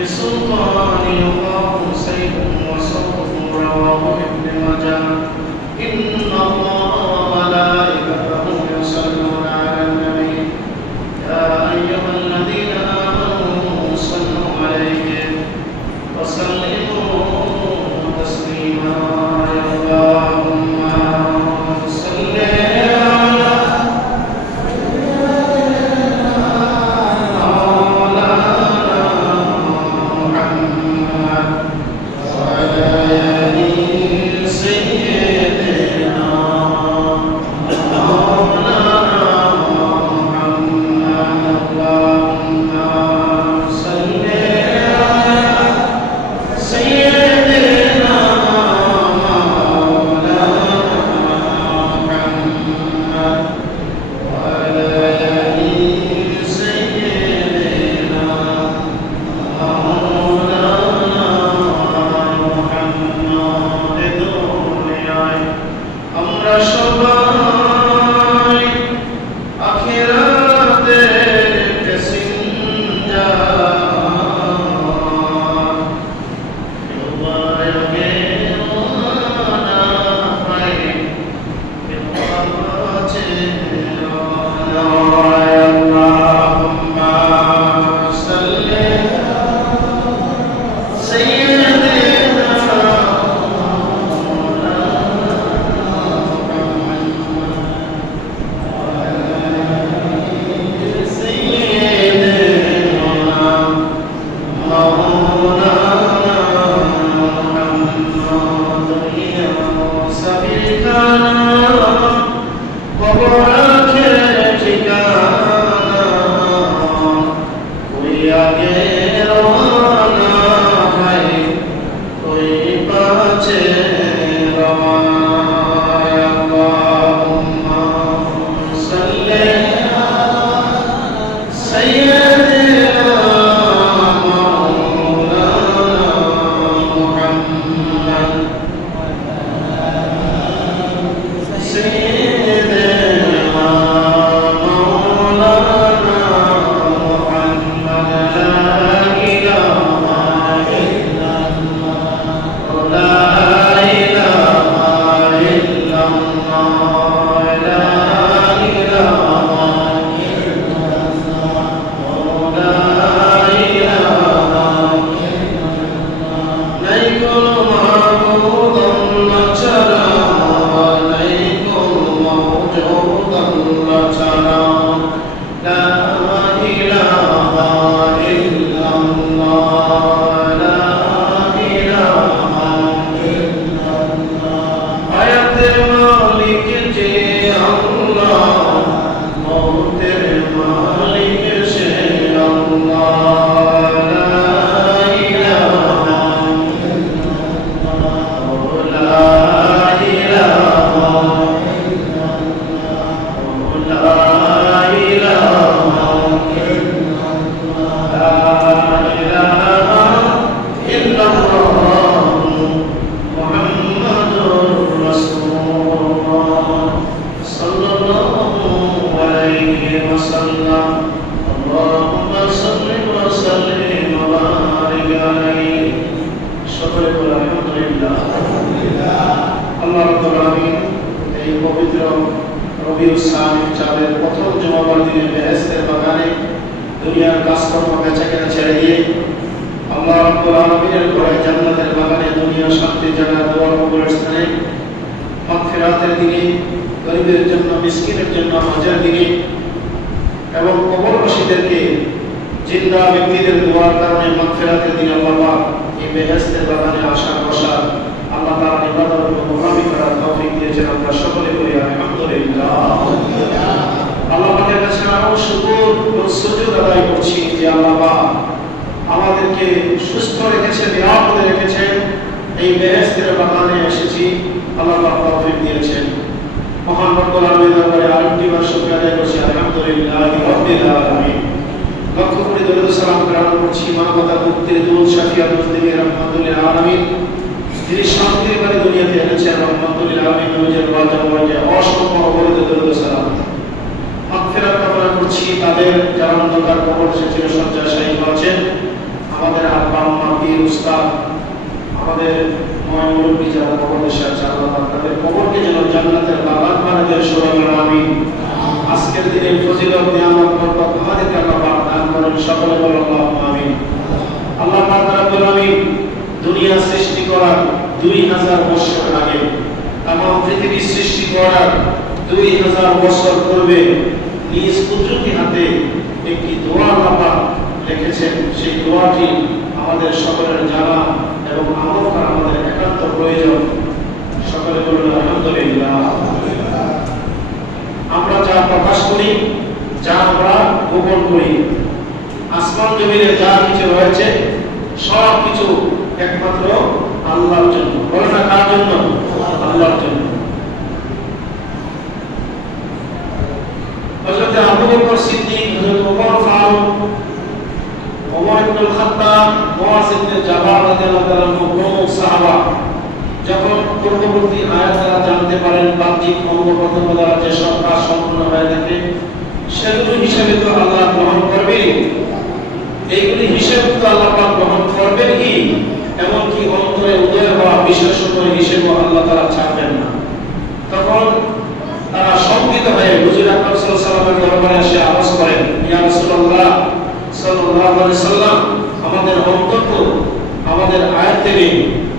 بسلطان يخاف سيفه وصوته رواه ابن ماجه إن الله وملائكته يصلون على النبي يا أيها الذين آمنوا صلوا عليه وسلموا تسليما اللهم صل তাদের যারা অন্ধকার কবর সে চিরসঞ্জয় শাহী হচ্ছেন আমাদের আমাদের ময় মুরব্বী যারা কবরদেশে আছে আল্লাহ পাক তাদের কবরকে যেন জান্নাতের বাগান বানিয়ে দেন, সবাই আমিন। আজকের দিনে ফজিলত নিয়ামত বরকত আমাদেরকে আল্লাহ পাক দান করেন, সকলে বলেন আল্লাহুম্মা আমিন। আল্লাহ পাক রব্বুল আমিন দুনিয়া সৃষ্টি করার 2000 বছর আগে, তামাম পৃথিবী সৃষ্টি করার 2000 বছর পূর্বে নিজ কুদরতি হাতে একটি দোয়া আল্লাহ পাক লিখেছেন। সেই দোয়াটি আমাদের সকলের জানা এবং আমল করা আমাদের একান্ত প্রয়োজন। সকলে বলুন আলহামদুলিল্লাহ। আমরা যা প্রকাশ করি, যা আমরা গোপন করি, আসমান জমিনে যা কিছু রয়েছে সব কিছু একমাত্র আল্লাহর জন্য। বলে না কার জন্য? আল্লাহর জন্য। হযরত আবু বকর সিদ্দিক, হযরত ওমর ফারুক, ওমর ইবনে খাত্তাব, মুআয ইবনে জাবাল রাদিয়াল্লাহু তাআলা প্রমুখ সাহাবা যখন পূর্ববর্তী আয়াত দ্বারা জানতে পারেন বাহ্যিক অঙ্গ প্রত্যঙ্গ দ্বারা যে সব কাজ সম্পূর্ণ হয়ে থাকে, সেগুলো হিসেবে তো আল্লাহ গ্রহণ করবেন। এইগুলি হিসেবে তো আল্লাহ পাক গ্রহণ করবেন কি, এমনকি অন্তরে উদয় হওয়া বিশেষত্বের হিসেবে আল্লাহ তাআলা ছাড়বেন না। তখন তারা শঙ্কিত হয়ে হুজুর আকরাম সাল্লাল্লাহু আলাইহি ওয়াসাল্লামের দরবারে এসে আওয়াজ করেন, ইয়া রাসূলুল্লাহ সাল্লাল্লাহু আলাইহি ওয়াসাল্লাম, আমাদের অন্তত আমাদের আয়াত থেকে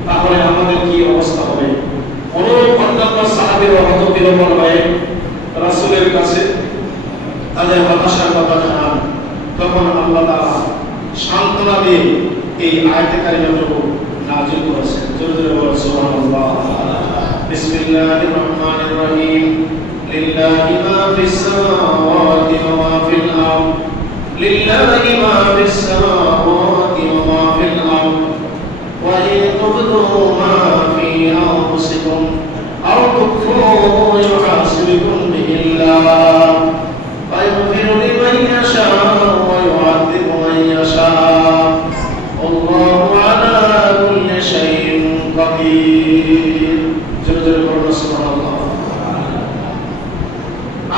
তাহলে আমাদের কি অবস্থা হবে? অন্যান্য সাহাবীরা হত বিলম্বন হয়ে রাসূলের কাছে তাদের হতাশার কথা জানান। তখন আল্লাহ তাআলা সান্ত্বনা দিয়ে এই আয়াতে কারিমাটুকু নাযিল করেছেন। জোরে জোরে বলুন সুবহানাল্লাহ। বিসমিল্লাহির রহমানির রহিম। লিল্লাহি মা ফিস সামাওয়াতি ওয়া মা ফিল আরদ। লিল্লাহি মা ফিস সামাওয়াতি ওয়া মা ফিল আরদ। ওয়া ইন তুবদু মা ফি আনফুসিকুম আও তুখফুহু ইউহাসিবকুম বিহিল্লাহ ফায়াগফিরু লিমান ইয়াশা ওয়া ইউআযিবু মান ইয়াশা। আল্লাহু আলা কুল্লি শাইইন কাদির। জোরে জোরে বলুন সুবহানাল্লাহ।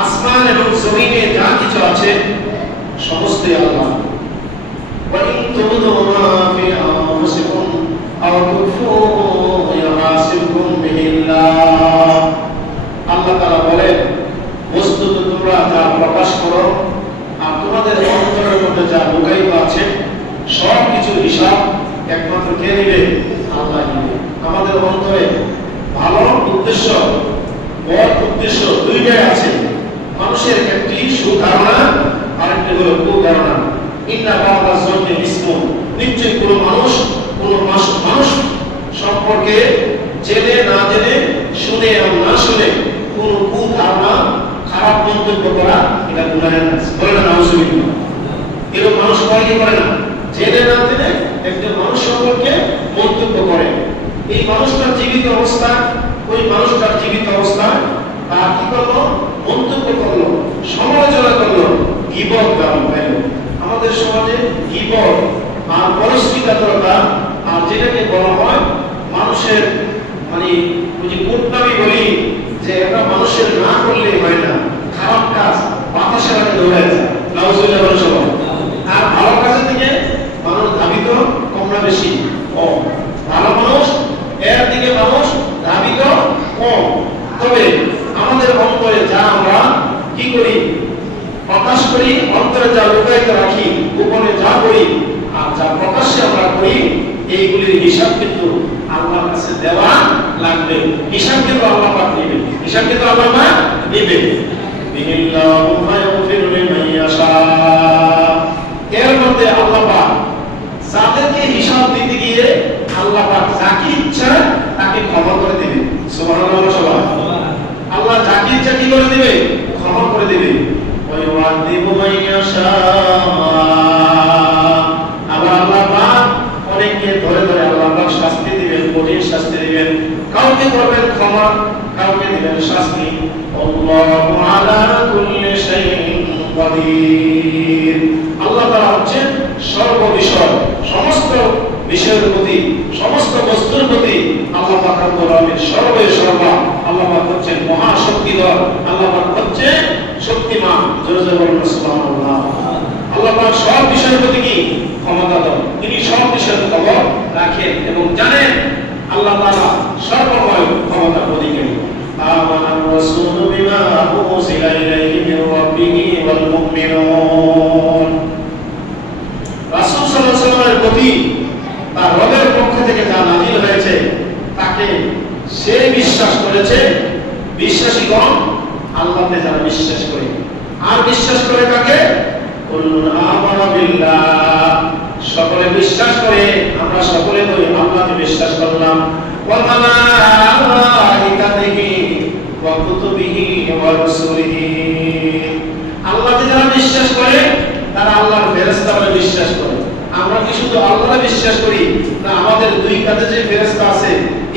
আসমান এবং জমিনে যা কিছু আছে সমস্তই আল্লাহ। ওয়া ইন তুবদু মা ফি আনফুসিকুম আও তুখফুহু ইউহাসিবকুম বিহিল্লাহ। আল্লাহ তাআলা বলেন, বস্তুত তোমরা যা প্রকাশ করো আর তোমাদের অন্তরের মধ্যে যা লুকায়িত আছে সব কিছু হিসাব একমাত্র কে নেবে? আল্লাহ নেবে। আমাদের অন্তরে ভালো উদ্দেশ্য, বড় উদ্দেশ্য দুইটাই আছে। মানুষের একটি সুধারণা আর একটি হলো কুধারণা। ইন্না বা'দা যন্নি ইসমুন। নিশ্চয়ই কোনো মানুষ সম্পর্কে জেনে না জেনে, শুনে এবং না শুনে কোনো কুধারণা, খারাপ মন্তব্য করা এটা গুনাহের কাজ। বলে না নাউজুবিল্লাহ। এরকম মানুষ করে কি করে না? জেনে না জেনে একজন মানুষ সম্পর্কে মন্তব্য করে। এই মানুষটার জীবিত অবস্থা, ওই মানুষটার জীবিত অবস্থা তার কি করলো? মন্তব্য করলো, সমালোচনা করলো, গীবত গান গাইল। আমাদের সমাজে গীবত আর পরস্পরিকতা আর যেটাকে বলা হয় মানুষের মানে ওই যে কুটনামি বলি, যে একটা মানুষের না করলে হয় না, খারাপ কাজ বাতাসের আগে দৌড়ায় যায়। নাউজুবিল্লাহ বলে সবাই। আর ভালো কাজের দিকে মানুষ ধাবিত কম না বেশি? কম। ভালো মানুষ এর দিকে মানুষ ধাবিত কম। তবে আমাদের অন্তরে যা আমরা কি করি? প্রকাশ করি, অন্তরে যা লুকায়িত রাখি, গোপনে যা করি আর যা প্রকাশ্যে আমরা করি, এইগুলির হিসাব কিন্তু আল্লাহর কাছে দেওয়া লাগবে। হিসাব কিন্তু আল্লাহ পাক নেবে। হিসাব কিন্তু আল্লাহ পাক নেবে। বিহিল্লাহু ফায়াগফিরু লিমান ইয়াশা। এর মধ্যে আল্লাহ পাক যাদেরকে হিসাব দিতে গিয়ে আল্লাহ পাক যাকে ইচ্ছা তাকে ক্ষমা করে দিবেন। সুবহানাল্লাহ সবাই। আল্লাহ যাকে ইচ্ছা কি করে দিবে? ক্ষমা করে দিবে। ওয়া ইউআযিবু মান ইয়াশা। আবার আল্লাহ পাক অনেককে ধরে ধরে আল্লাহ পাক শাস্তি দিবেন, কঠিন শাস্তি দিবেন। কাউকে করবেন ক্ষমা, কাউকে দিবেন শাস্তি। আল্লাহু আলা কুল্লি শাইইন কাদির। আল্লাহ তাআলা হচ্ছেন সর্ববিষয়, সমস্ত বিষয়ের প্রতি, সমস্ত বস্তুর প্রতি আল্লাহ পাক রব্বুল আলামিন সর্বসর্বা। আল্লাহ পাক হচ্ছেন মহাশক্তিধর, আল্লাহ পাক হচ্ছেন শক্তিমান। জোরে জোরে বলুন সুবহানাল্লাহ। আল্লাহ পাক সব বিষয়ের প্রতি কি ক্ষমতাধর, তিনি সব বিষয়ের খবর রাখেন এবং জানেন আল্লাহ তাআলা সর্বময় ক্ষমতার অধিকারী। আমানার রাসূলু বিমা উনজিলা ইলাইহি মির রাব্বিহি ওয়াল মুমিনুন। রাসূল সাল্লাল্লাহু আলাইহি ওয়াসাল্লামের প্রতি তার রবের পক্ষ থেকে যা নাযিল হয়েছে তাকে সে বিশ্বাস করেছে, বিশ্বাসীগণ আল্লাহতে যারা বিশ্বাস করে। আর বিশ্বাস করে কাকে? কুল্লুন আমানা বিল্লাহ, সকলে বিশ্বাস করে, আমরা সকলে বলি আল্লাহকে বিশ্বাস করলাম। ওয়া মালাইকাতিহি ওয়া কুতুবিহি ওয়া রাসূলিহি, আল্লাহকে যারা বিশ্বাস করে তারা আল্লাহর ফেরেশতাকে বিশ্বাস করে। আমরা কি শুধু আল্লাহকে বিশ্বাস করি না আমাদের দুই কাঁধে যে ফেরেশতা আছে,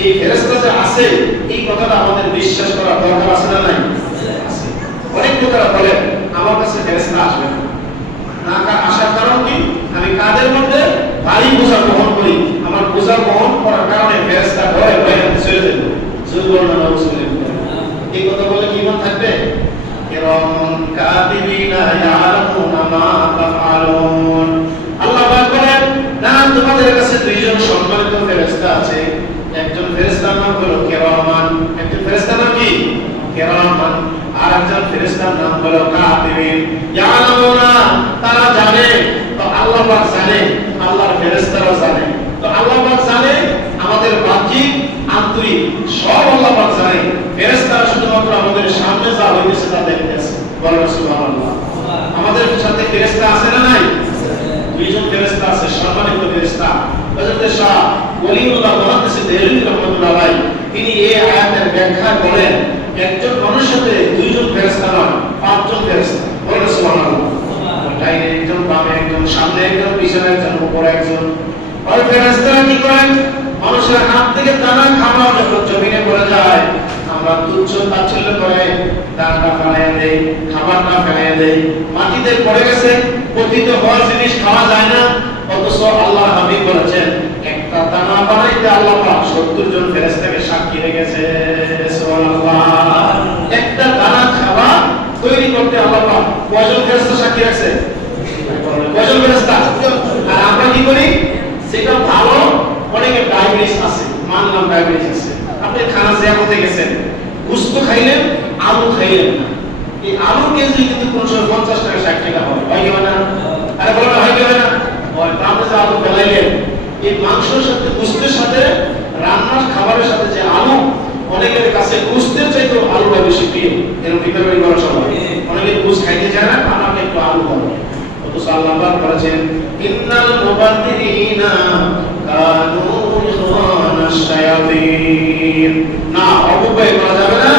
এই ফেরেশতা যে আছে এই কথাটা আমাদের বিশ্বাস করা দরকার আছে না নাই? আছে। অনেক লোকেরা বলে আমার কাছে ফেরেশতা আসবে না, আসার কারণ কি? আমি কাঁধের মধ্যে ভারী বোঝা বহন করি, আমার বোঝা বহন করার কারণে ফেরেশতা ভয়ে ভয়ে চলে যাবে। জুলবুল রাসূল এই কথা বলে কি ঈমান থাকবে? কিরামান কাতিবিনা ইয়ালামুনা মা তাফআলুন। আল্লাহ পাক বলেন না, তোমাদের কাছে দুইজন সম্মানিত ফেরেশতা আছে। একজন ফেরেশতার নাম হলো কিরামান, একজন ফেরেশতার নাম কি? কিরামান। আর একজন ফেরেশতার নাম হলো কাতিবিন। ইয়ালামুনা, তারা জানে। তো আল্লাহ পাক জানে, আল্লাহর ফেরেশতারা জানে। তো আল্লাহ পাক জানে আমাদের বাহ্যিক আন্তরিক সব আল্লাহ পাক জানে। ফেরেশতারা শুধুমাত্র আমাদের সামনে যা হইতেছে তা দেখতেছে। বলেন সুবহানাল্লাহ। আমাদের সাথে ফেরেশতা আছে না নাই? দুইজন ফেরেশতা আছে, সম্মানিত ফেরেশতা। হযরত শাহ ওলিউল্লাহ মুহাদ্দিস দেহলভী রাহমাতুল্লাহ আলাইহি তিনি এই আয়াতের ব্যাখ্যা করেন, একজন মানুষের সাথে দুইজন ফেরেশতা নয়, পাঁচজন ফেরেশতা। বলেন সুবহানাল্লাহ। ডাইনে একজন, বামে একজন, সামনে একজন, পিছনে একজন, উপরে একজন। ওই ফেরেশতারা কি করেন? মানুষের হাত থেকে দানা খাবার যখন জমিনে পড়ে যায়, আমরা তুচ্ছ তাচ্ছিল্য করে দানা ফেলাইয়া দেই, খাবারটা ফেলাইয়া দেই। মাটিতে পড়ে গেছে, পতিত হওয়ার জিনিস খাওয়া যায় না, অথচ আল্লাহ হাবিব বলেছেন একটা দানা বানাইতে আল্লাহ পাক 70 জন ফেরেশতাকে সাক্ষী রেখেছে। সুবহানাল্লাহ। একটা দানা খাবার তৈরি করতে আল্লাহ পাক কয়জন ফেরেশতা সাক্ষী রাখছে? কয়জন ফেরেশতা? আর আমরা কি করি? সেটা ভালো, অনেকের ডায়াবেটিস আছে, মানলাম ডায়াবেটিস আছে, আপনি খানা জিয়ারতে গেছেন, গোশত খাইলেন, আলু খাইলেন না। এই আলু কেজি কিন্তু 50 টাকা 60 টাকা হয়, হয় কি না? আরে বলো না, হয় কি না? হয়। আপনি যে আলু ফেলাইলেন, এই মাংসের সাথে গোশতের সাথে রান্নার খাবারের সাথে যে আলু, অনেকের কাছে গোশতের চাইতে আলুটা বেশি প্রিয়। এরকম বিতরণ করা সবাই, অনেকে গোশত খাইতে চায় না, আমাকে একটু আলু দাও। অথচ আল্লাহ পাক বলেছেন ইন্নাল মুবাদ্দিরিনা কানু ইখওয়ানাশ শায়াতিন। না, অপব্যয় করা যাবে না।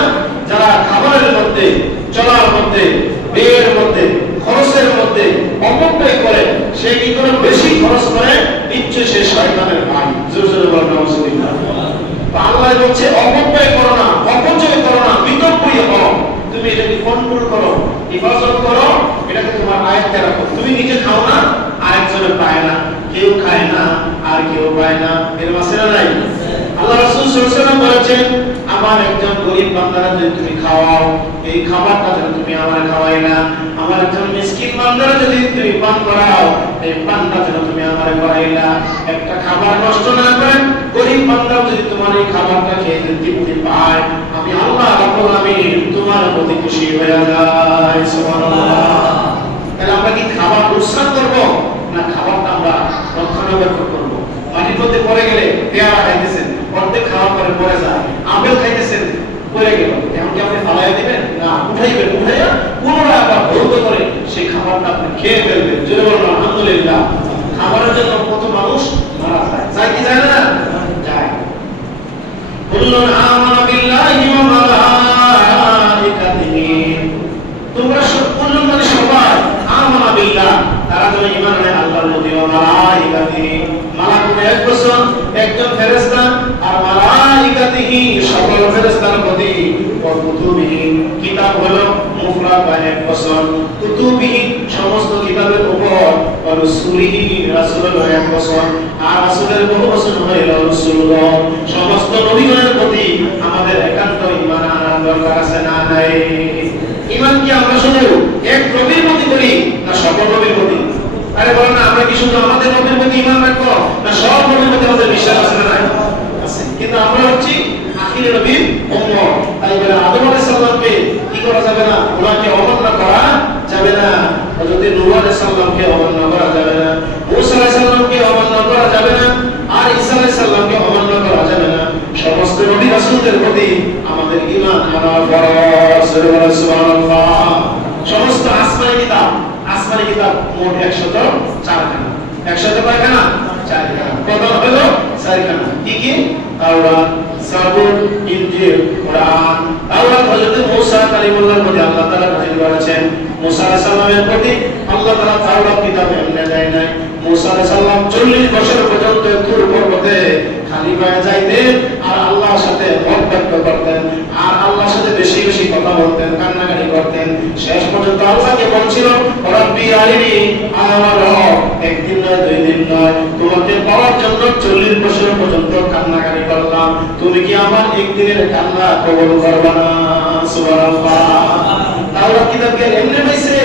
যারা খাবারের মধ্যে, চলার মধ্যে, ব্যয়ের মধ্যে, খরচের মধ্যে অপব্যয় করে, সে কি করে? বেশি খরচ করে, ইচ্ছে সে শয়তানের ভাই। জোরে জোরে বলেন নাউজুবিল্লাহ। আল্লাহ বলছে অপব্যয় করো না, অপচয় করো না, বিতর্কই করো। তুমি এটাকে কন্ট্রোল করো, হেফাজত করো, এটাকে তোমার আয়ত্তে রাখো। তুমি নিজে খাও না, আরেকজনে পায় না, কেউ খায় না আর কেউ পায় না, এর মাঝে নাই। আল্লাহ রাসূল সাল্লাল্লাহু আলাইহি ওয়াসাল্লাম বলেছেন আমার একজন গরীব বান্দারা যদি তুমি খাওয়াও, এই খাবারটা যদি তুমি আমার খাওয়াই না, আমার একজন মিসকিন বান্দারা যদি তুমি পান করাও, এই পানটা যদি তুমি আমার করাই না, একটা খাবার নষ্ট না করে গরীব বান্দা যদি তোমার এই খাবারটা খেয়ে তৃপ্তি পায়, আমি আল্লাহ রাব্বুল আলামিন তোমার প্রতি খুশি হয়ে যাই। সুবহানাল্লাহ। তাহলে আমরা কি খাবার উৎসাহ করব না খাবারটা আমরা রক্ষণাবেক্ষণ করব? মাটির মধ্যে পড়ে গেলে পেয়ারা খাইতেছেন, অর্ধেক খাওয়ার পরে পড়ে যায়, আপেল খাইতেছেন, পড়ে গেল, এখন কি আপনি ফালাইয়া দিবেন? না, উঠাইবেন, উঠাইয়া পুনরায় আবার ধৌত করে সেই খাবারটা আপনি খেয়ে ফেলবেন। জোরে বলুন আলহামদুলিল্লাহ। খাবারের জন্য কত মানুষ মারা যায়, যায় কি যায় না? যায়। কুল্লুন আমানা বিল্লাহি ওয়া মালাইকাতিহি, তোমরা সব, কুল্লুন মানে সবাই, আমানা বিল্লাহ, তারা যেন ঈমান আনে আল্লাহর প্রতি, ওয়া মালাইকাতিহি, মালাকুল একজন, একজন ফেরেশতা, আর মালাইকাতিহি সকল ফেরেশতার প্রতি, ওয়া কুতুবিহি, কিতাব হলো মুফরাদ বা একবচন, কুতুবিহি সমস্ত কিতাবের উপর, ওয়া রাসূলিহি রাসূল হলো একবচন, আর রাসূলের বহুবচন হলো রাসূলগণ। সমস্ত নবীগণের প্রতি আমাদের একান্ত ঈমান আনার দরকার আছে না নাই? ঈমান কি আমরা শুধু এক নবীর প্রতি করি না সকল নবীর প্রতি? আরে বলেন না, আমরা কি শুধু আমাদের নবীর প্রতি ঈমান রাখবো না সব নবীর প্রতি আমাদের বিশ্বাস আছে না নাই? আছে। কিন্তু নবীর উম্মত। তাই বলে আদম আলাইহিস সালামকে কি করা যাবে না, ওনাকে অমান্য করা যাবে না। হযরত নূহ আলাইহিস সালামকে অমান্য করা যাবে না, মূসা আলাইহিস সালামকে অমান্য করা যাবে না, আর ঈসা আলাইহিস সালামকে অমান্য করা যাবে না। সমস্ত নবী রাসূলদের প্রতি আমাদের ঈমান আনা ফরজ। সুবহানাল্লাহ। সমস্ত আসমানী কিতাব মোট 104 খানা। 100 কয়খানা? 4 খানা। প্রথম হলো 4 খানা। কি কি? তাওরাত, জাবুর, ইনজিল, কোরআন। তাওরাত হযরত মূসা কালিমুল্লাহর প্রতি আল্লাহ তাআলা নাযিল করেছেন। মূসা আলাইহিস সালামের প্রতি আল্লাহ তাআলা তাওরাত কিতাব এমনি দেয় নাই। মূসা আলাইহিস সালাম 40 বছর পর্যন্ত তুর পর্বতে খালি পায়ে যাইতেন আর আল্লাহর সাথে মতবাদ করতেন, আর আল্লাহর সাথে বেশি বেশি কথা বলতেন, কান্নাকাটি করতেন। শেষ পর্যন্ত আল্লাহকে বলছিল, রব্বি আরিনি, আমার রব, একদিন নয় 2 দিন নয়, তোমাকে পাওয়ার জন্য 40 বছর পর্যন্ত কান্নাকাটি করলাম, তুমি কি আমার একদিনের কান্না কবুল করবে না? সুবহানাল্লাহ। তাওরাত কিতাবকে এমনি পাইছে,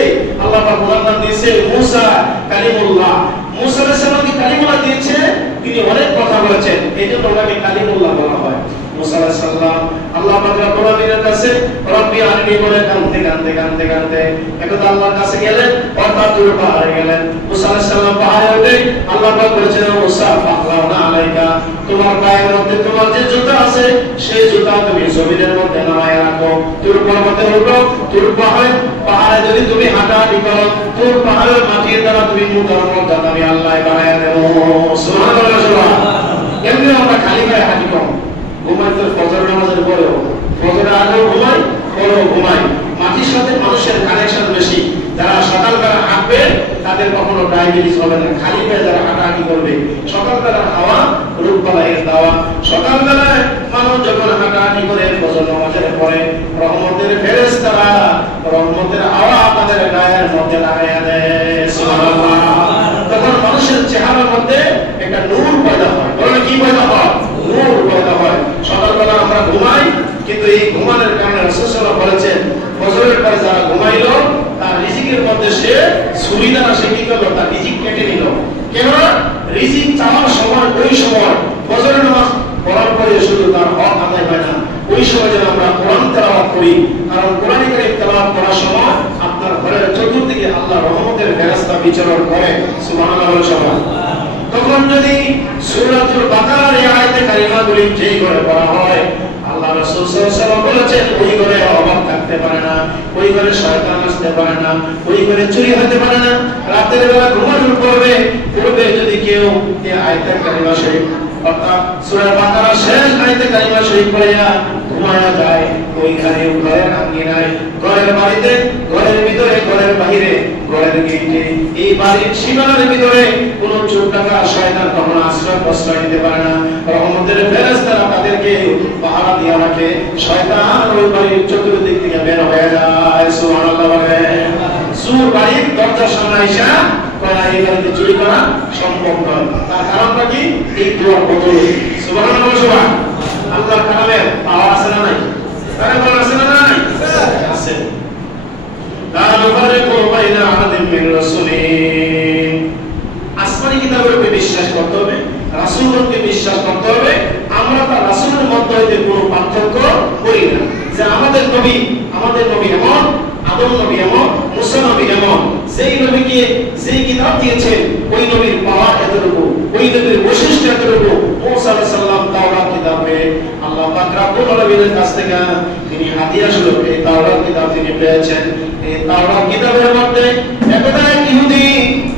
আল্লাহ পাক ওনার নাম দিয়েছে মূসা কালিমুল্লাহ। মূসা আলাইহিস সালামকে কালিমুল্লাহ দিয়েছে, তিনি অনেক কথা বলেছেন, এইজন্য ওনাকে কালিমুল্লাহ বলা হয়। মূসা আলাইহিস সালাম আল্লাহ পাক রব্বুল আলামিনের কাছে রব্বি আরিনি বলে কাঁদতে একদা আল্লাহর কাছে গেলেন, অর্থাৎ তুর পাহাড়ে গেলেন। মূসা আলাইহিস সালাম পাহাড়ে উঠে আল্লাহ পাক বলেছেন, মূসা ফাখলাউনা আলাইকা, তোমার পায়ের মধ্যে তোমার যে জুতা আছে সেই জুতা তুমি জমিনের মধ্যে নামায় রাখো। তুর পর্বতে উঠো, তুর পাহাড়ে যদি তুমি হাঁটাহাঁটি করো, তুর পাহাড়ের মাটির দ্বারা তুমি মুতার মধ্যে আমি আল্লাহ বানায় দেব। সুবহানাল্লাহ। এমনি আমরা খালি গায়ে হাঁটি কম, ঘুমাইতে ফজর নামাজের পরেও, ফজরের আগেও ঘুমাই, পরেও ঘুমাই। মাটির সাথে মানুষের কানেকশন বেশি। যারা সকালবেলা হাঁটবে তাদের কখনো ডায়াবেটিস হবে না। খালি পায়ে যারা হাঁটাহাঁটি করবে, সকালবেলা হাওয়া রূপবালাইয়ের দাওয়া। সকালবেলায় মানুষ যখন হাঁটাহাঁটি করে ফজর নামাজের পরে, রহমতের ফেরেশতারা রহমতের হাওয়া তাদের গায়ের মধ্যে লাগাইয়া দেয়। সুবহানাল্লাহ। তখন মানুষের চেহারার মধ্যে একটা নূর পয়দা হয়। বলে কি পয়দা হয়? নূর পয়দা হয়। সকালবেলা আমরা ঘুমাই, কিন্তু এই ঘুমানোর কারণে রাসূল সাল্লাল্লাহু আলাইহি ওয়াসাল্লাম বলেছেন, ফজরের পরে যারা ঘুমাইলো তার রিজিকের মধ্যে সে ছুরি দ্বারা সে কি করলো, তার রিজিক কেটে নিল। কেন? রিজিক চাওয়ার সময় ওই সময় ফজরের নামাজ পড়ার পরে শুধু তার হক আদায় হয় না, ওই সময় যেন আমরা কোরআন তেলাওয়াত করি। কারণ কোরআন কারীম তেলাওয়াত করার সময় আপনার ঘরের চতুর্দিকে আল্লাহ রহমতের ফেরেশতা বিচরণ করে। সুবহানাল্লাহ। তখন যদি সূরাতুল বাকারার এই আয়াতে কারিমাগুলি যেই করে পড়া হয়, আল্লাহ রাসূল সাল্লাল্লাহু আলাইহি ওয়াসাল্লাম বলেছেন, ওই ঘরে অভাব থাকতে পারে না, ওই ঘরে শয়তান আসতে পারে না, ওই ঘরে চুরি হতে পারে না। রাতের বেলা ঘুমানোর পূর্বে যদি কেউ এই আয়াতে কারিমা শরীফ অর্থাৎ সূরা বাকারা শেষ আয়াতে কারিমা শরীফ পড়িয়া ঘুমায়া যায়, ওইখানে ঘরের আঙ্গিনায়, ঘরের বাড়িতে, ঘরের ভিতরে, ঘরের বাইরে, ঘরের গেটে, এই বাড়ির সীমানার ভিতরে কোন চোর ডাকাত শয়তান কখনো আশ্রয় নিতে পারে না। রহমতের ফেরেশতারা তাদেরকে পাহারা দিয়ে রাখে, শয়তান ওই বাড়ির চতুর্দিক থেকে বের হয়ে যায়। সুবহানাল্লাহ। চোর বাড়ির দরজার সামনে আইসা এই বাড়িতে চুরি করা সম্ভব নয়। তার কারণটা কি? এই দুয়ার বদলে। সুবহানাল্লাহ। আল্লাহর কালামে পাওয়ার আছে না নাই? তারা বলেন আছে না নাই? আছে। আসমানি কিতাবের উপরে বিশ্বাস করতে হবে, রাসূলকে বিশ্বাস করতে হবে। আমরা তার রাসূলের মধ্যে হইতে কোনো পার্থক্য করি না। যে আমাদের নবী এমন, আদম নবী এমন, মুসা নবী এমন, সেই নবীকে যেই কিতাব দিয়েছেন ওই নবীর পাওয়ার এতটুকু, ওই নবীর বৈশিষ্ট্য এতটুকু। মূসা আলাইহিস সালাম তাওরাত কিতাবে আল্লাহ পাক রব্বুল আলামিনের কাছ থেকে তিনি হাদিয়া স্বরূপ এই তাওরাত কিতাব তিনি পেয়েছেন। এই তাওরাত কিতাবের মধ্যে একদা এক ইহুদি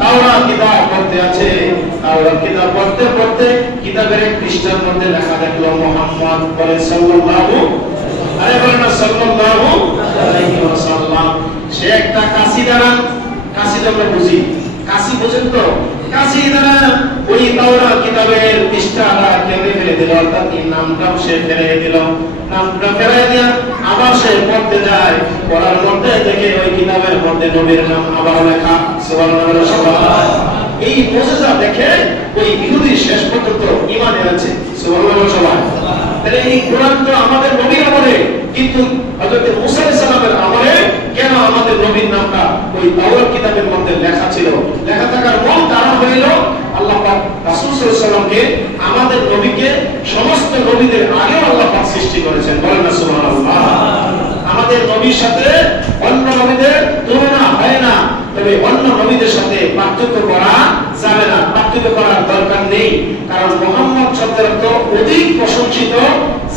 তাওরাত কিতাব পড়তে আছে। তাওরাত কিতাব পড়তে কিতাবের এক পৃষ্ঠার মধ্যে লেখা দেখলো মুহাম্মদ বলে সাল্লাল্লাহু আলাইহি ওয়াসাল্লাম। সে একটা কাশি দ্বারা, কাশি আমরা বুঝি, কাশি বুঝেন তো, কাশি দ্বারা ওই তাওরাত কিতাবের পৃষ্ঠাটা কেটে ফেলে দিল, অর্থাৎ এই নামটাও সে ফেলে দিল। নামটা ফেলে দিয়া আবার সে পড়তে যায়, পড়ার মধ্যে দেখে ওই কিতাবের মধ্যে নবীর নাম আবার লেখা। সুবহানাল্লাহ। এই মুজিজা দেখে ওই ইহুদি শেষ পর্যন্ত ঈমান এনেছে। সুবহানাল্লাহ। তাহলে এই কোরআন তো আমাদের নবীর আমলে, কিন্তু হযরত মূসা আলাইহিস সালামের আমলে কেন আমাদের নবীর নামটা ওই তাওরাত কিতাবের মধ্যে লেখা ছিল? লেখা থাকার মূল কারণ হইল আল্লাহ পাক রাসূল সাল্লাল্লাহু আলাইহি সাল্লামকে, আমাদের নবীকে সমস্ত নবীদের আগে আল্লাহ পাক সৃষ্টি করেছেন। বলেন না সুবহানাল্লাহ। আমাদের নবীর সাথে অন্য নবীদের তুলনা হয় না, তবে অন্য নবীদের সাথে পার্থক্য করা যাবে না, পার্থক্য করার দরকার নেই। কারণ মুহাম্মদ শব্দের অর্থ অধিক প্রশংসিত,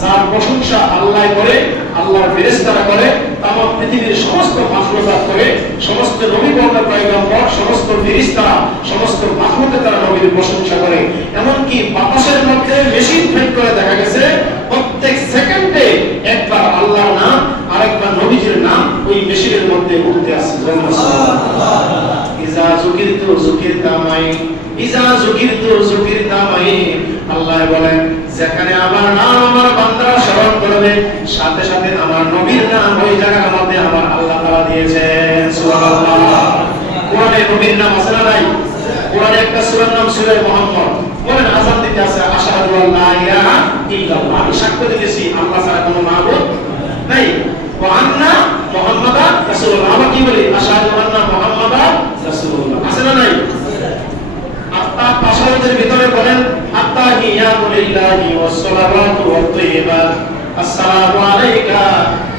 যার প্রশংসা আল্লাহ করে, আল্লাহর ফেরেশতারা করে, তামাম পৃথিবীর সমস্ত মাখলুকাত করে, সমস্ত নবীগণ পয়গম্বর, সমস্ত ফেরেশতারা, সমস্ত মাখলুকাত তারা নবীর প্রশংসা করে। এমনকি বাতাসের মধ্যে মেশিন ফিট করে দেখা গেছে প্রত্যেক সেকেন্ডে একবার আল্লাহর নাম আরেকবার নবীজির নাম ওই মেশিনের মধ্যে উঠতে আসে। ইজা যুকিরতু যুকিরতা মাই, ইজা যুকিরতু যুকিরতা মাই। আল্লাহ বলেন যেখানে আমার নাম আমার বান্দারা স্মরণ করবে, সাথে সাথে আমার নবীর নাম ওই জায়গার মধ্যে আমার আল্লাহ তাআলা দিয়েছেন। সুবহানাল্লাহ। কোরআনে নবীর নাম আছে না নাই? কোরআনে একটা সূরার নাম সূরা মুহাম্মদ। বলেন আযান দিতে আছে আশহাদু আল্লা ইলাহা ইল্লাল্লাহ, আমি সাক্ষ্য দিতেছি আল্লাহ ছাড়া কোনো মাবুদ নাই, ওয়া আন্না মুহাম্মাদান রাসূলুল্লাহ। আমরা কি বলি? আশহাদু আন্না মুহাম্মাদান রাসূলুল্লাহ। আছে না নাই? আপনার তাশাহুদের ভিতরে বলেন আত্তাহিয়াতু লিল্লাহি ওয়াস সালাওয়াতু ওয়াত তাইয়্যিবাত, আসসালামু আলাইকা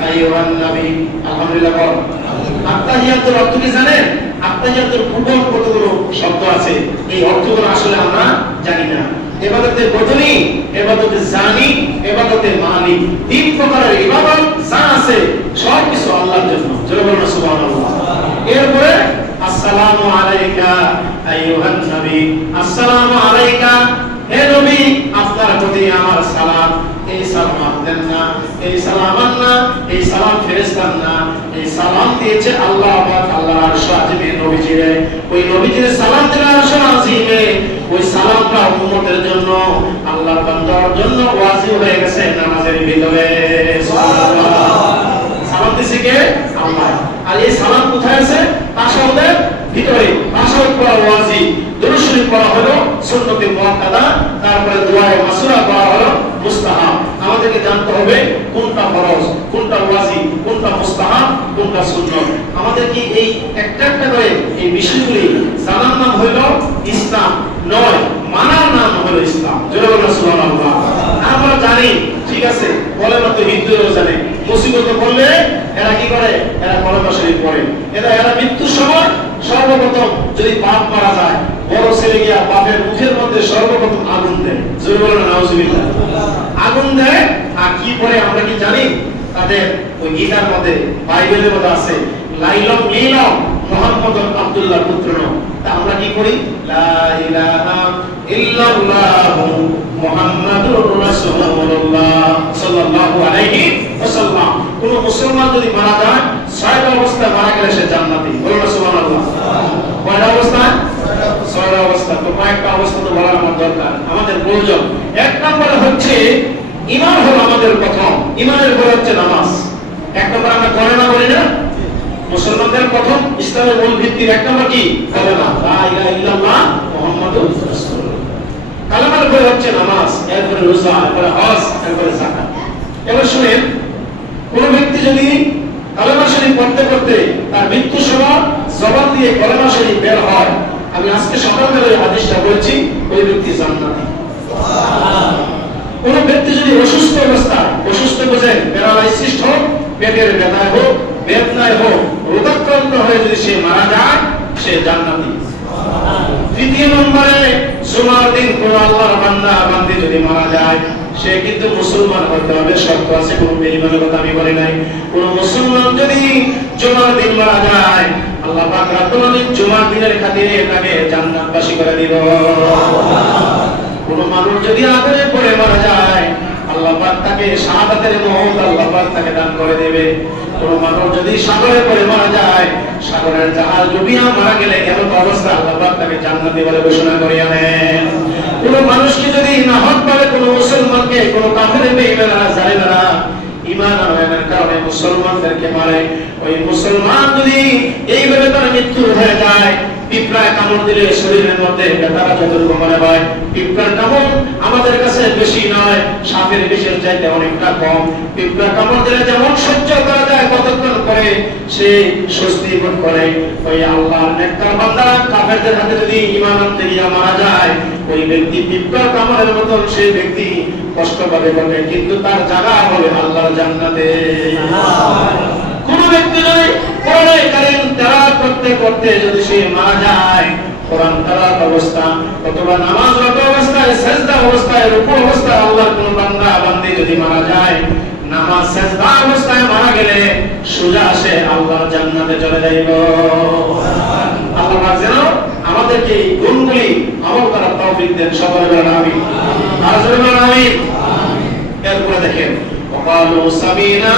আইয়ুহান নবী। আলহামদুলিল্লাহ। বল আত্তাহিয়াতুর অর্থ কি জানেন? আত্তাহিয়াতুর পূর্ণ কতগুলো শব্দ আছে, এই অর্থগুলো আসলে আমরা জানি না। ইবাদতের বদনি, ইবাদতে জানি, ইবাদতে মানি, তিন প্রকারের ইবাদত যা আছে সব কিছু আল্লাহর জন্য। জোরে বলুন সুবহানাল্লাহ। এরপরে আসসালামু আলাইকা আইয়ুহান নবী, আসসালামু আলাইকা, হে নবী আপনার প্রতি আমার সালাম। এই সালাম আপনার না, এই সালাম না, এই সালাম ফেরেশতার না, এই সালাম দিয়েছে আল্লাহ পাক আল্লাহর আরশ আজিমে নবীজিরে। ওই নবীজিরে সালাম দিলেন আরশ আজিমে, ওই সালামটা উম্মতের জন্য, আল্লাহর বান্দার জন্য ওয়াজিব হয়ে গেছে নামাজের ভিতরে। সুবহানাল্লাহ। সালাম দিছে কে? আল্লাহ। আর এই সালাম কোথায় আছে? তাশাহুদের ভিতরে। তাশাহুদ পড়া ওয়াজিব, দুরূদ শরীফ পড়া হলো সুন্নতে মুআক্কাদা, তারপরে দোয়ায়ে মাসুরা পড়া হলো মুস্তাহাব। আমাদেরকে জানতে হবে কোনটা ফরজ, কোনটা ওয়াজিব, কোনটা মুস্তাহাব, কোনটা সুন্নাত। আমাদের কি এই একটা একটা করে এই বিষয়গুলি জানার নাম হলো ইসলাম নয়, মানার নাম হলো ইসলাম। জোরে বলুন সুবহানাল্লাহ। আমরা জানি, ঠিক আছে, বলে না তো হিন্দুরাও জানে, মুসিবত পড়লে এরা কি করে? এরা কলেমা শরীফ পড়ে। এরা মৃত্যুর সময় সর্বপ্রথম যদি বাপ মারা যায়, বড় ছেলে গিয়া বাপের মুখের মধ্যে সর্বপ্রথম আগুন দেয়। জোরে বলুন নাউজুবিল্লাহ। আগুন দেয় আর কি পড়ে আমরা কি জানি? তাদের ওই গীতার মধ্যে, বাইবেলের মধ্যে আছে লাইলম লিলম মুহাম্মদুর আব্দুল্লাহ পুত্র। তা আমরা কি করি? লা ইলাহা ইল্লাল্লাহু মুহাম্মাদুর রাসূলুল্লাহ সাল্লাল্লাহু আলাইহি ওয়াসাল্লাম। কোন মুসলমান যদি মারা যায়, ছয়টা অবস্থা মারা গেলে সে জান্নাতি। বলুন সুবহানাল্লাহ। কয়টা অবস্থা? ছয়টা অবস্থা। তো কয়েকটা অবস্থা তো বলার আমার দরকার, আমাদের প্রয়োজন। এক নম্বরে হচ্ছে ঈমান হলো আমাদের প্রথম। ঈমানের পরে হচ্ছে নামাজ। এক নম্বর আমরা কলেমা বলি না? মুসলমানদের প্রথম ইসলামের মূল ভিত্তির এক নম্বর কি? কলেমা, লা ইলাহা ইল্লাল্লাহ মুহাম্মাদুর রাসূলুল্লাহ। কালেমার পরে হচ্ছে নামাজ, এরপরে রোজা, এরপরে হজ, এরপরে যাকাত। এবার শুনেন, কোন ব্যক্তি যদি কালেমা শরীফ পড়তে পড়তে তার মৃত্যুর সময় জবান দিয়ে কালেমা শরীফ বের হয়, আমি আজকে সকালবেলা এই হাদিসটা বলছি, ওই ব্যক্তি জান্নাতি। কোন ব্যক্তি যদি অসুস্থ অবস্থায়, অসুস্থ বোঝেন, প্যারালাইসিস হোক, পেটের ব্যথায় হোক, বেদনায় হোক, রোগাক্রান্ত হয়ে যদি সে মারা যায়, সে জান্নাতি। তৃতীয় নম্বরে জুমার দিন কোন আল্লাহর বান্দা বান্দি যদি মারা যায়, সে কিন্তু মুসলমান হতে হবে, শর্ত আছে, কোন বেঈমানের কথা আমি বলি নাই। কোন মুসলমান যদি জুমার দিন মারা যায়, আল্লাহ পাক রাব্বুল আলামিন জুমার দিনের খাতিরে তাকে জান্নাতবাসী করে দিল। কোন মানুষ যদি আগুনে পড়ে মারা যায়, আল্লাহ পাক তাকে শাহাদাতের মওত আল্লাহ পাক তাকে দান করে দেবে। কোন মানুষ যদি সাগরে পড়ে মারা যায়, সাগরের জাহাজ ডুবিয়া মারা গেলে এমন অবস্থা আল্লাহ পাক তাকে জান্নাতি বলে ঘোষণা করিয়া দেন। কোন মানুষকে যদি নাহক ভাবে কোন মুসলমানকে কোন কাফের বেঈমানরা জালেমেরা ঈমান আনয়নের কারণে মুসলমানদেরকে মারে, ওই মুসলমান যদি এইভাবে তার মৃত্যু হয়ে যায়, পিঁপড়ায় কামড় দিলে শরীরের মধ্যে ব্যথাটা যতটুকু মনে হয়, পিঁপড়ার কামড় আমাদের কাছে বেশি নয়, সাপে কাফের বিষের চাইতে অনেকটা কম। পিঁপড়া কামড় দিলে যেমন সহ্য করা যায় কতক্ষণ করে সে স্বস্তি বোধ করে, ওই আল্লাহর নেককার বান্দারা কাফেরদের হাতে যদি ঈমান আনতে গিয়ে মারা যায়, ওই ব্যক্তি পিঁপড়ার কামড়ের মতো সেই ব্যক্তি কষ্ট পাবে বলে, কিন্তু তার জায়গা হবে আল্লাহর জান্নাতে। কোন ব্যক্তি যদি কোরআনে কারীম তেলাওয়াত করতে করতে যদি সে মারা যায়, কোরআন তেলাওয়াত অবস্থা অথবা নামাজরত অবস্থায়, সিজদা অবস্থায়, রুকু অবস্থায় আল্লাহর কোন বান্দা বান্দি যদি মারা যায়, নামাজ সিজদা অবস্থায় মারা গেলে সোজা সে আল্লাহর জান্নাতে চলে যাইব। আল্লাহ পাক যেন আমাদেরকে এই গুণগুলি আমল করার তৌফিক দেন। সকলে বলেন আমিন। আর জোরে বলেন আমিন। এরপরে দেখেন وقالوا سمعنا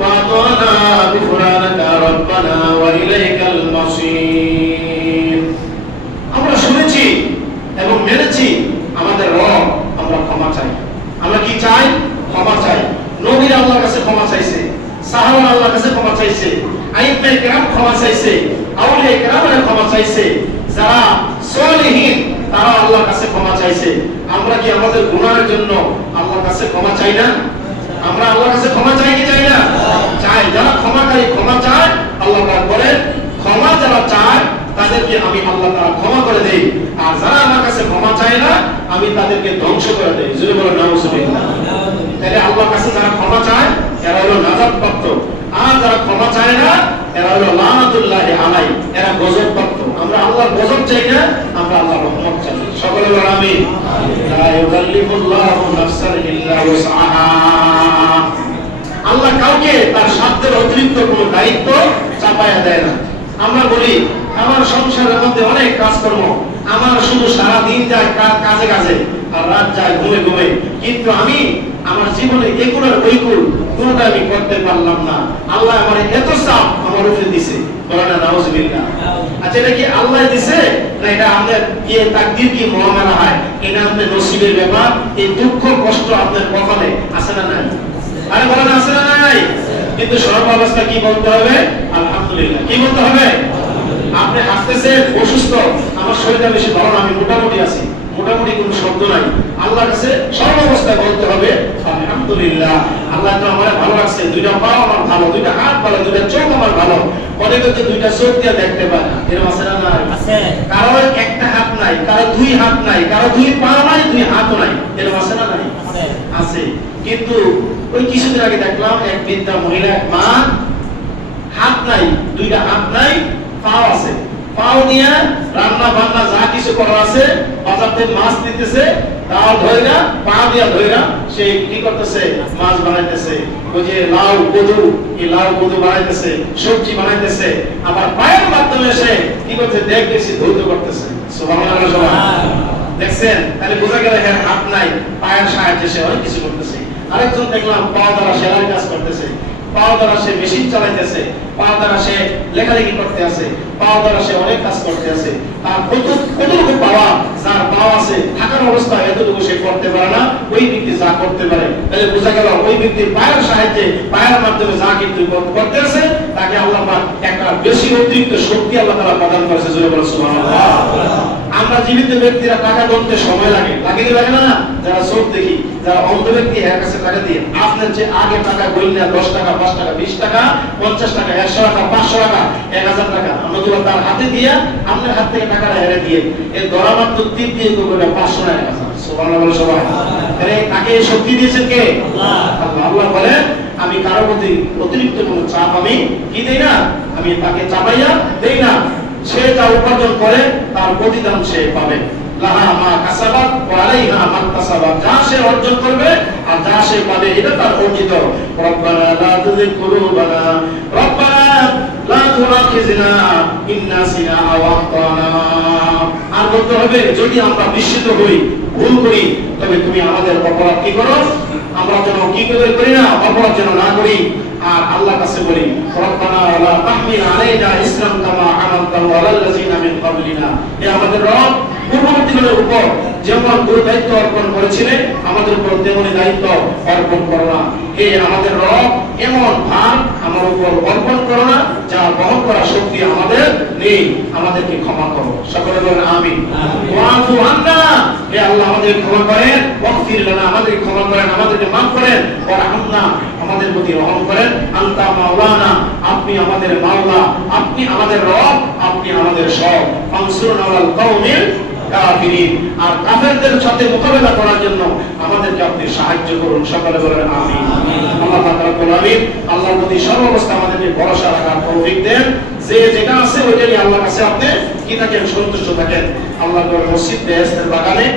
وأطعنا غفرانك ربنا وإليك المصير। আমরা শুনেছি এবং মেনেছি, আমাদের রব, আমরা ক্ষমা চাই। আমরা কি চাই? ক্ষমা চাই। নবীর আল্লাহর কাছে ক্ষমা চাইছে, সাহাবারা আল্লাহর কাছে ক্ষমা চাইছে, আইম্মায়ে কেরাম ক্ষমা চাইছে, আউলিয়া কেরামরা ক্ষমা চাইছে, যারা সলিহিন তারা আল্লাহর কাছে ক্ষমা চাইছে। আমরা কি আমাদের গুনাহের জন্য আল্লাহর কাছে ক্ষমা চাই না? আমরা আল্লাহর কাছে ক্ষমা চাই কি চাই না? চাই। যারা ক্ষমাকারী, ক্ষমা চায়, আল্লাহ পাক বলেন ক্ষমা যারা চায় তাদেরকে আমি আল্লাহ তাআলা ক্ষমা করে দেই, আর যারা আমার কাছে ক্ষমা চায় না আমি তাদেরকে ধ্বংস করে দেই। জোরে বলেন নাউজুবিল্লাহ। তাহলে আল্লাহর কাছে যারা ক্ষমা চায় এরা হলো নাজাতপ্রাপ্ত, আর যারা ক্ষমা চায় না এরা হলো লানাতুল্লাহি আলাই, এরা গজবপ্রাপ্ত। আমরা আল্লাহর গজব চাই না, আমরা আল্লাহর রহমত চাই। সকলে বলেন আমিন। লা ইউকাল্লিফুল্লাহু নাফসান ইল্লা উসআহা। আল্লাহ কাউকে তার সাধ্যের অতিরিক্ত কোনো দায়িত্ব চাপায়া দেয় না। আমরা বলি আমার সংসারের মধ্যে অনেক কাজকর্ম, আমার শুধু সারা দিন যায় কাজে কাজে আর রাত যায় ঘুমে ঘুমে, কিন্তু আমি আমার জীবনে এগুলোর ওইগুলো কোনটা আমি করতে পারলাম না। আল্লাহ আমার এত চাপ আমার উপরে দিছে, বলেন না নাউজুবিল্লাহ। আচ্ছা, এটা কি আল্লাহ দিছে না এটা আমাদের ইয়ে তাকদীর কি মুআমালা হয়? এটা আমাদের নসিবের ব্যাপার। এই দুঃখ কষ্ট আপনার কপালে আছে না নাই? আরে বলেন আছে না নাই? কিন্তু সর্বাবস্থা কি বলতে হবে? আলহামদুলিল্লাহ। কি বলতে হবে? আপনি হাসতেছেন, অসুস্থ, আমার শরীরটা বেশি ভালো না, আমি মোটামুটি আছি, মোটামুটি কোনো শব্দ নাই। আল্লাহর কাছে সর্বাবস্থায় বলতে হবে আলহামদুলিল্লাহ। আল্লাহ তো আমার ভালো লাগছে, দুইটা পা আমার ভালো, দুইটা হাত ভালো, দুইটা চোখ আমার ভালো। অনেকে তো দুইটা চোখ দিয়ে দেখতে পায় না, এরকম আছে না নাই? কারো একটা হাত নাই, কারো দুই হাত নাই, কারো দুই পা নাই, দুই হাতও নাই, এরকম আছে না নাই? আছে। কিন্তু ওই কিছুদিন আগে দেখলাম এক বৃদ্ধা মহিলা, এক মা, হাত নাই, দুইটা হাত নাই, পাও আছে, পাও নিয়ে রান্না বান্না যা কিছু করা আছে বাজার থেকে মাছ নিতেছে, তাও ধইরা পা দিয়া ধইরা সে কি করতেছে? মাছ বানাইতেছে। ওই যে লাউ কদু, এই লাউ কদু বানাইতেছে, সবজি বানাইতেছে, আবার পায়ের মাধ্যমে সে কি করতে? দেখতেছি ধৌত করতেছে। সুবহানাল্লাহ। সুবহানাল্লাহ। দেখছেন? তাহলে বোঝা গেল এর হাত নাই, পায়ের সাহায্যে সে অনেক কিছু করতেছে। আরেকজন দেখলাম পা দ্বারা সেলাই কাজ করতেছে, পা দ্বারা সে মেশিন চালাইতেছে, পা দ্বারা সে লেখালেখি করতে আছে, পা দ্বারা সে অনেক কাজ করতে আছে। তার কতটুকু পাওয়া, যার পাওয়া আছে, থাকার অবস্থায় এতটুকু সে করতে পারে না, ওই ব্যক্তি যা করতে পারে। তাহলে বোঝা গেল ওই ব্যক্তির পায়ের সাহায্যে, পায়ের মাধ্যমে যা কিন্তু করতে আছে, তাকে আল্লাহ পাক একটা বেশি অতিরিক্ত শক্তি আল্লাহ তাআলা প্রদান করেছে। জোরে বলেন সুবহানাল্লাহ। আমরা জীবিত ব্যক্তিরা টাকা গুনতে সময় লাগে, লাগে কি লাগে না? যারা চোখ দেখি, যারা অন্ধ ব্যক্তি, এর কাছে টাকা দিয়ে আপনার যে আগে টাকা গুনলে 10 টাকা, 5 টাকা, 20 টাকা, 50 টাকা, 100 টাকা, 500 টাকা, 1000 টাকা, আমরা তো তার হাতে দিয়া আপনার হাত থেকে টাকাটা হেরে দিয়ে এই ধরা মাত্র 3 দিয়ে করে 500 টাকা। সুবহানাল্লাহ। সুবহানাল্লাহ। আরে তাকে শক্তি দিয়েছেন কে? আল্লাহ। আল্লাহ বলেন আমি কারো প্রতি অতিরিক্ত কোনো চাপ আমি কি দেই না, আমি তাকে চাপাইয়া দেই না। সে যা উপার্জন করে তার প্রতিদান সে পাবে। লাহা মা কাসাবাত ওয়া আলাইহা মা কাসাবাত, যা সে অর্জন করবে আর যা সে পাবে এটা তার অর্জিত। রব্বানা লা তুযিগ কুলুবানা রব্বানা লা তুআখিযনা ইন নাসিনা আও আখতানা। আর বলতে হবে যদি আমরা বিস্মিত হই, ভুল করি, তবে তুমি আমাদের অপরাধ কি করো, আমরা যেন কি করি না, অপরাধ যেন না করি। আর আল্লাহর কাছে বলি রব্বানা লা তাহমিল আলাইনা ইসরান কামা হামালতাহু আলাল লাযিনা মিন ক্বাবলিনা। হে আমাদের রব, পূর্ববর্তীদের উপর যেমন গুরু দায়িত্ব অর্পণ করেছিলেন আমাদের উপর তেমনি দায়িত্ব অর্পণ করো না। হে আমাদের রব, এমন ভার আমার উপর অর্পণ করো না যা বহন করার শক্তি আমাদের নেই, আমাদেরকে ক্ষমা করো। সকলে বলেন আমিন। ওয়াফু আন্না, হে আল্লাহ আমাদের ক্ষমা করেন। ওয়াগফির লানা আমাদের ক্ষমা করেন, আমাদেরকে মাফ করেন। ওয়ারহামনা, আমাদের প্রতি রহম করেন। আনতা মাওলানা, আপনি আমাদের মাওলা, আপনি আমাদের রব, আপনি আমাদের সব। ফানসুরনা আলাল কওমিল কাফিরিন, আর কাফেরদের সাথে মোকাবেলা করার জন্য আমাদেরকে আপনি সাহায্য করুন। সকলে বলেন আমিন। আল্লাহ পাক রব্বুল আলামিন আল্লাহর প্রতি সর্বাবস্থা আমাদেরকে ভরসা রাখার তৌফিক দেন। যে যেটা আছে ওইটাই আল্লাহর কাছে আপনি কি থাকেন, সন্তুষ্ট থাকেন। আল্লাহ মসজিদ বেহেশতের বাগানে